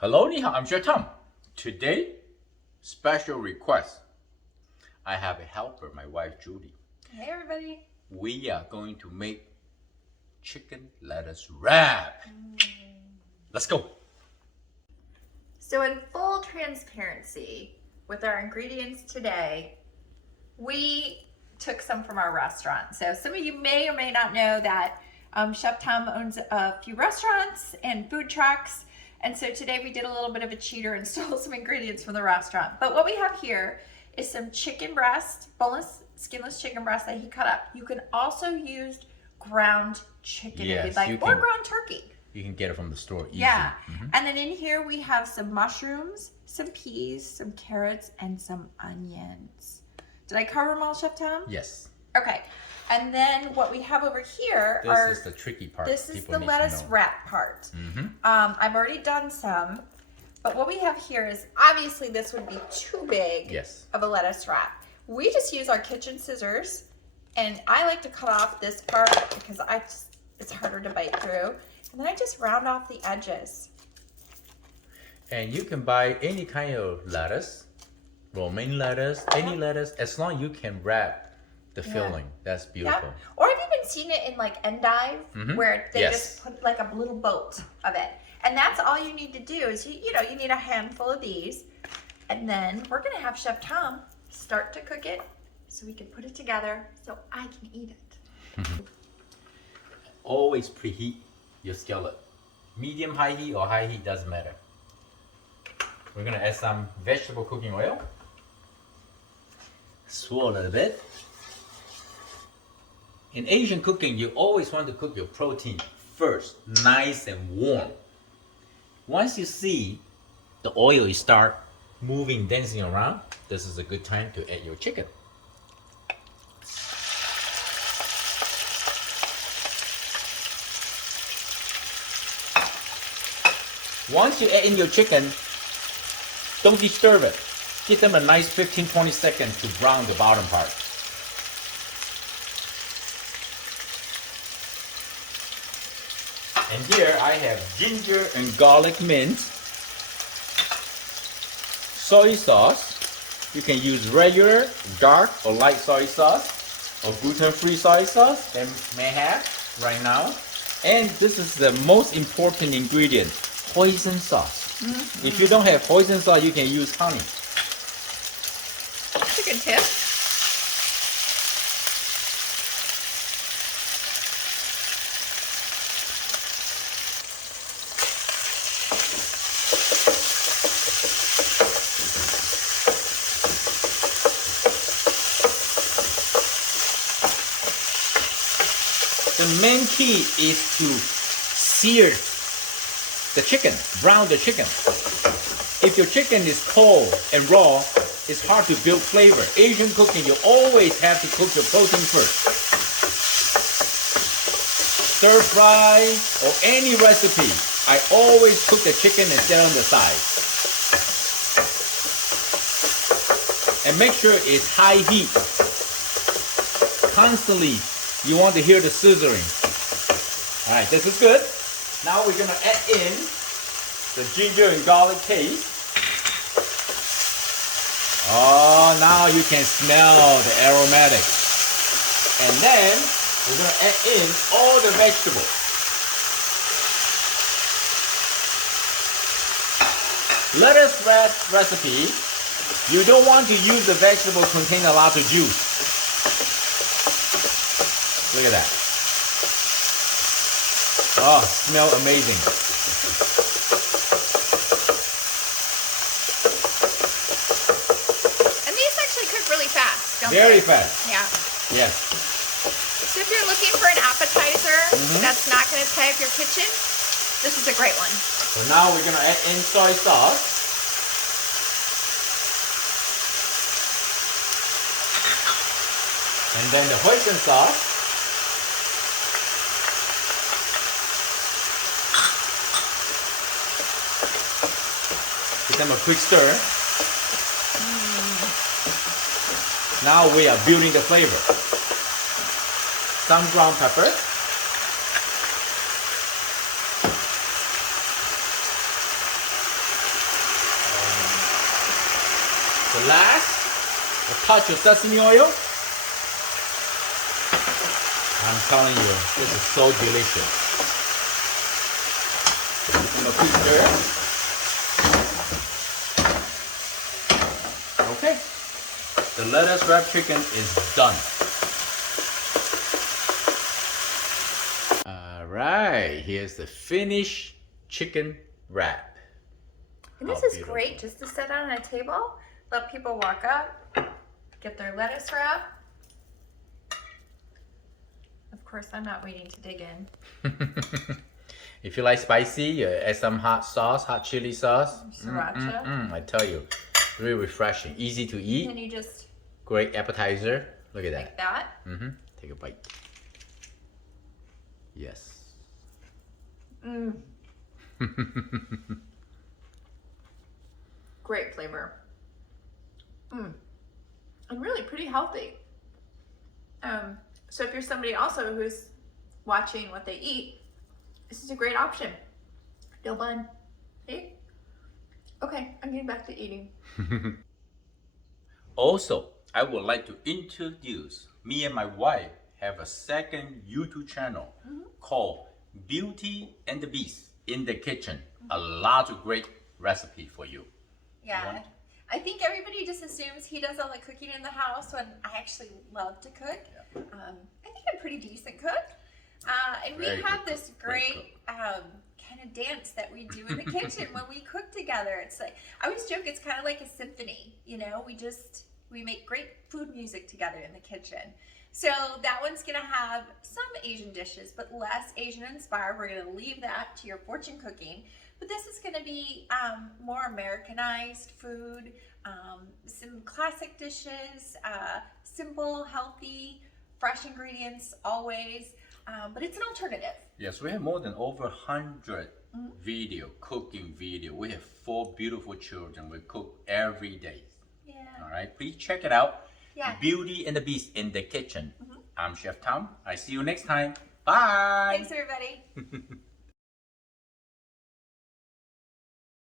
Hello, ni hao, I'm Chef Tom. Today, special request. I have a helper, my wife Judy. Hey everybody. We are going to make chicken lettuce wrap. Let's go. So in full transparency with our ingredients today, we took some from our restaurant. So some of you may or may not know that Chef Tom owns a few restaurants and food trucks. And so today we did a little bit of a cheater and stole some ingredients from the restaurant. But what we have here is some chicken breast, boneless, skinless chicken breast that he cut up. You can also use ground chicken if you'd like, or ground turkey. You can get it from the store easy. Yeah. And then in here we have some mushrooms, some peas, some carrots, and some onions. Did I cover them all, Chef Tom? Yes. Okay. And then what we have over here This is the tricky part. This is the lettuce wrap part. I've already done some, but what we have here is, obviously this would be too big of a lettuce wrap. We just use our kitchen scissors, and I like to cut off this part because it's harder to bite through. And then I just round off the edges. And you can buy any kind of lettuce, romaine lettuce, any lettuce, as long as you can wrap the filling. That's beautiful. Yeah. Or I've even seen it in like endive, where they just put like a little boat of it. And that's all you need to do is, you need a handful of these. And then we're going to have Chef Tom start to cook it so we can put it together so I can eat it. Always preheat your skillet. Medium high heat or high heat, doesn't matter. We're going to add some vegetable cooking oil. Swirl a little bit. In Asian cooking, you always want to cook your protein first, nice and warm. Once you see the oil start moving, dancing around, this is a good time to add your chicken. Once you add in your chicken, don't disturb it. Give them a nice 15-20 seconds to brown the bottom part. And here I have ginger and garlic mince, soy sauce. You can use regular, dark, or light soy sauce, or gluten-free soy sauce that may have right now. And this is the most important ingredient, Hoisin sauce. If you don't have Hoisin sauce, you can use honey. That's a good tip. The main key is to sear the chicken, brown the chicken. If your chicken is cold and raw, it's hard to build flavor. Asian cooking, you always have to cook your protein first. Stir fry or any recipe, I always cook the chicken and set on the side. And make sure it's high heat. Constantly, you want to hear the sizzling. All right, this is good. Now we're gonna add in the ginger and garlic paste. Oh, now you can smell the aromatic. And then we're gonna add in all the vegetables. Lettuce wrap recipe, you don't want to use the vegetable contain a lot of juice. Look at that. Oh, smell amazing. And these actually cook really fast, don't they? Very fast. Yeah. Yes. So if you're looking for an appetizer that's not going to tie up your kitchen, this is a great one. So now we're going to add in soy sauce. And then the Hoisin sauce. Give them a quick stir. Now we are building the flavor. Some ground pepper. The last, a touch of sesame oil. I'm telling you, this is so delicious. Please stir. Okay, the lettuce wrapped chicken is done. All right, here's the finished chicken wrap. And this is great just to sit on a table, let people walk up, get their lettuce wrap. Of course, I'm not waiting to dig in. If you like spicy, add some hot sauce, hot chili sauce. Sriracha. I tell you, really refreshing, easy to eat. And you just Great appetizer. Look at like that. that. Take a bite. Yes. Great flavor. And really pretty healthy. So if you're somebody also who's watching what they eat, this is a great option. No bun. See? Okay, I'm getting back to eating. Also, I would like to introduce me and my wife have a second YouTube channel called Beauty and the Beast in the Kitchen. A lot of great recipe for you. Yeah. I think everybody just assumes he does all the cooking in the house when I actually love to cook. Yeah. I think I'm a pretty decent cook. And we have this great kind of dance that we do in the kitchen when we cook together. It's like, I always joke, it's kind of like a symphony, you know, we make great food music together in the kitchen. So that one's gonna have some Asian dishes, but less Asian inspired. We're gonna leave that to your fortune cooking. But this is gonna be more Americanized food, some classic dishes, simple, healthy, fresh ingredients always, but it's an alternative. Yes, we have more than over 100 cooking video. We have 4 beautiful children. We cook every day. Yeah. All right, please check it out. Yeah. Beauty and the Beast in the Kitchen. I'm Chef Tom. I see you next time. Bye. Thanks, everybody.